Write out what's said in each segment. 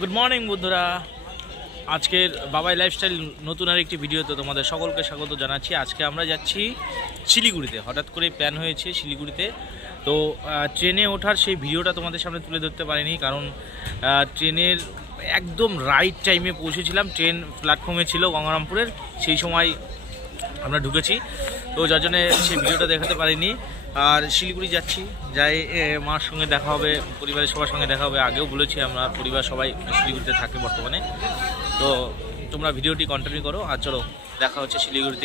Good morning বন্ধুরা। আজকের বাবাই লাইফস্টাইল নতুন আর একটি ভিডিওতে তোমাদের সকলকে স্বাগত জানাচ্ছি। আজকে আমরা যাচ্ছি শিলিগুড়িতে। হঠাৎ করে প্ল্যান হয়েছে শিলিগুড়িতে। তো ট্রেনে ওঠার সেই ভিডিওটা তোমাদের সামনে তুলে ধরতে পারিনি, কারণ ট্রেনের একদম রাইট টাইমে পৌঁছেছিলাম। ট্রেন প্ল্যাটফর্মে ছিল গঙ্গারামপুরের। সেই সময় আমরা ঢুকেছি। তো যার জন্যে সেই ভিডিওটা দেখাতে পারিনি। আর শিলিগুড়ি যাচ্ছি। যাই এ, মার সঙ্গে দেখা হবে পরিবারের সবার সঙ্গে দেখা হবে। আগেও বলেছি আমরা পরিবার সবাই শিলিগুড়িতে থাকে বর্তমানে। তো তোমরা ভিডিওটি কন্টিনিউ করো। আর চলো দেখা হচ্ছে শিলিগুড়িতে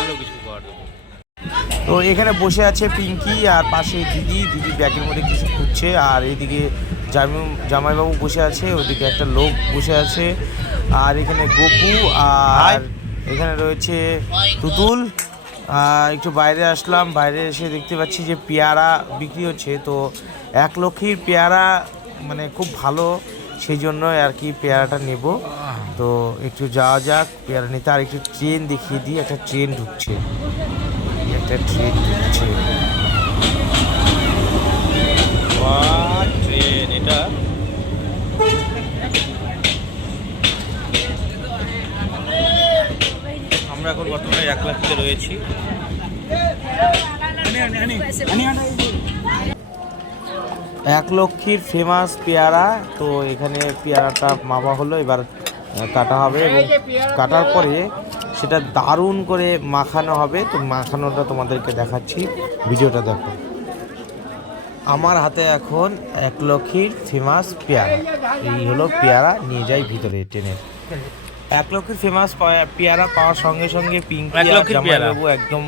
ভালো কিছু পাওয়ার জন্য তো এখানে বসে আছে পিঙ্কি আর পাশে দিদি। দিদি ব্যাগের মধ্যে কিছু খুঁজছে। আর এইদিকে জামাই জামাইবাবু বসে আছে। ওদিকে একটা লোক বসে আছে। আর এখানে গপু আর এখানে রয়েছে তুতুল। একটু বাইরে আসলাম, বাইরে এসে দেখতে পাচ্ছি যে পেয়ারা বিক্রি হচ্ছে। তো এক লক্ষীর পেয়ারা মানে খুব ভালো, সেই জন্য আর কি পেয়ারাটা নেব। তো একটু যাওয়া যাক, পেয়ারা নিতে আর একটু ট্রেন দেখিয়ে দিই, একটা ট্রেন ঢুকছে। একটা ট্রেন ঢুকছে। ট্রেন এটা? আমরা এখন বর্তমানে এক রয়েছি। এক লক্ষীর ফেমাস পেয়ারা। তো এখানে পেয়ারাটা মাপা হলো, এবার কাটা হবে এবং কাটার পরে সেটা দারুণ করে মাখানো হবে। তো মাখানোটা তোমাদেরকে দেখাচ্ছি, ভিডিওটা দেখো। আমার হাতে এখন এক লক্ষীর ফেমাস পেয়ারা। এই হলো পেয়ারা, নিয়ে যাই ভিতরে ট্রেনে এক লক্ষীর ফেমাস পেয়ারা পাওয়ার সঙ্গে সঙ্গে পিঙ্কি এক লক্ষীর পেয়ারা। একদম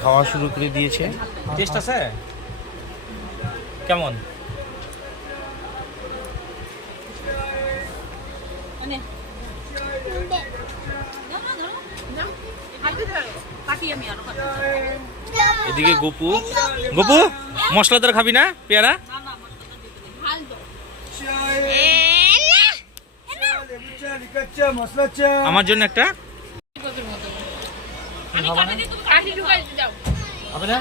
খাওয়া শুরু করে দিয়েছে। টেস্ট আছে? কেমন? এদিকে গপু। গপু মশলাদার খাবি না? পেয়ারা? আমার জন্য একটা হবে না?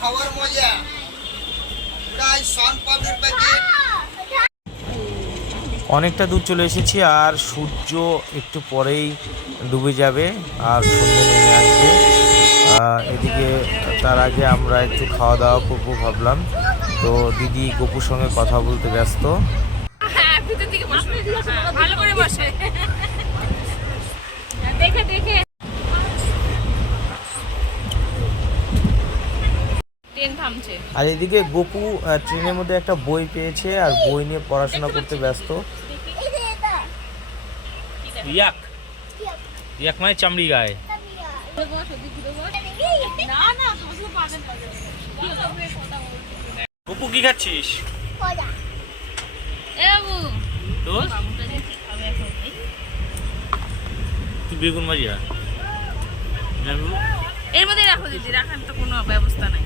খাওয়ার মজা। প্রায় সান পাপড়ির প্যাকেট অনেকটা দূর চলে এসেছি আর সূর্য একটু পরেই ডুবে যাবে আর সন্ধ্যে নেমে আসবে। আহ, এদিকে তার আগে আমরা একটু খাওয়া দাওয়া করব ভাবলাম। তো দিদি গপুর সঙ্গে কথা বলতে ব্যস্ত। হ্যাঁ হ্যাঁ, ভালো করে বসে। দেখে দেখে। আর এদিকে গপু আহ, ট্রেনের মধ্যে একটা বই পেয়েছে আর বই নিয়ে পড়াশোনা করতে ব্যস্ত। ইয়াক ইয়াক মানে চামড়ি গায়ে। না না কি খাচ্ছিস? তুই বেগুন ভাজিয়া এর মধ্যে রাখো দিদি রাখার তো কোনো ব্যবস্থা নাই।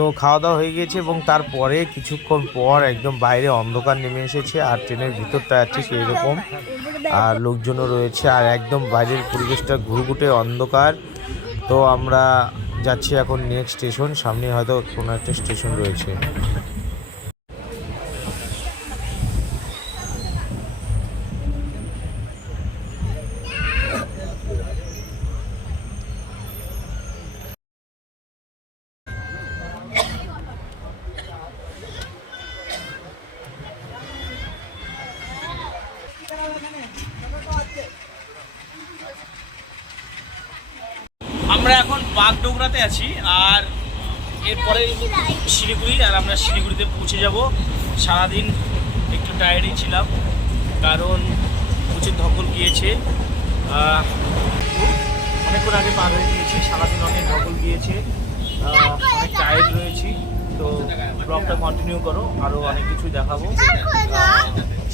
তো খাওয়া দাওয়া হয়ে গেছে এবং তারপরে কিছুক্ষণ পর একদম বাইরে অন্ধকার নেমে এসেছে আর ট্রেনের ভিতরটা ঠিক এরকম আর লোকজনও রয়েছে আর একদম বাইরের পরিবেশটা ঘুরঘুটে অন্ধকার। তো আমরা যাচ্ছি এখন নেক্সট স্টেশন সামনে হয়তো কোনো একটা স্টেশন রয়েছে। আমরা এখন বাগডোগরাতে আছি, আর এরপরে শিলিগুড়ি, আর আমরা শিলিগুড়িতে পৌঁছে যাব। সারাদিন একটু টায়ার্ডই ছিলাম, কারণ প্রচুর ধকল গিয়েছে। অনেকক্ষণ আগে পার হয়ে গিয়েছি, সারাদিন অনেক ধকল গিয়েছে। অনেক টায়ার্ড রয়েছি। তো ব্লগটা কন্টিনিউ করো আরও অনেক কিছুই দেখাবো।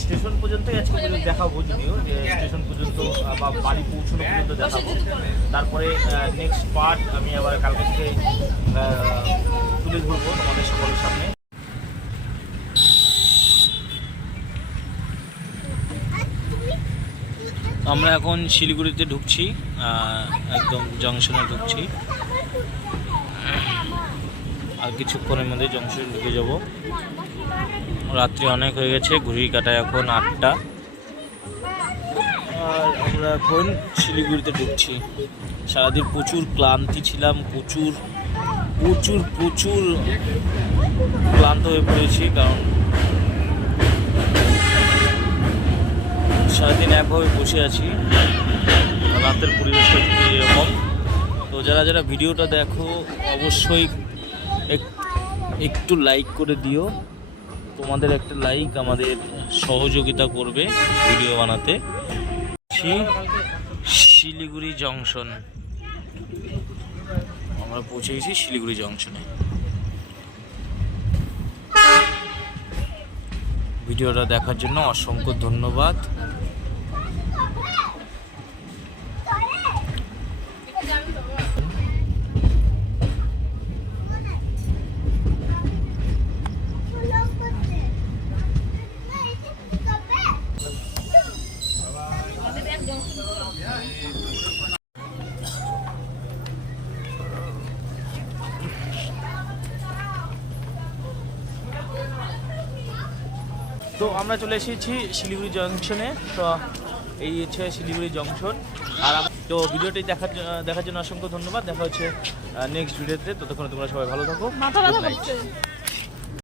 স্টেশন পর্যন্তই আজকে পর্যন্ত দেখাবো যদিও, যে স্টেশন পর্যন্ত বা বাড়ি পৌঁছানো পর্যন্ত দেখাবো। তারপরে নেক্সট পার্ট আমি আবার কালকে থেকে তুলে ধরবো তোমাদের সকলের সামনে। আমরা এখন শিলিগুড়িতে ঢুকছি একদম জংশনে ঢুকছি। আর কিছুক্ষণের মধ্যে জংশনে ঢুকে যাব। রাত্রি অনেক হয়ে গেছে, ঘুড়ি কাটায় এখন আটটা। আর আমরা এখন শিলিগুড়িতে ঢুকছি। সারাদিন প্রচুর ক্লান্তি ছিলাম, প্রচুর প্রচুর প্রচুর ক্লান্ত হয়ে পড়েছি কারণ সারাদিন একভাবে বসে আছি। রাতের পরিবেশটা এরকম। তো যারা যারা ভিডিওটা দেখো, অবশ্যই একটু লাইক করে দিও। তোমাদের একটা লাইক আমাদের সহযোগিতা করবে ভিডিও বানাতে। শিলিগুড়ি জংশন। আমরা পৌঁছে গেছি শিলিগুড়ি জংশনে। ভিডিওটা দেখার জন্য অসংখ্য ধন্যবাদ। তো আমরা চলে এসেছি শিলিগুড়ি জংশনে। তো এই হচ্ছে শিলিগুড়ি জংশন। আর তো ভিডিওটি দেখার দেখার জন্য অসংখ্য ধন্যবাদ। দেখা হচ্ছে নেক্সট ভিডিওতে। ততক্ষণ তোমরা সবাই ভালো থাকো।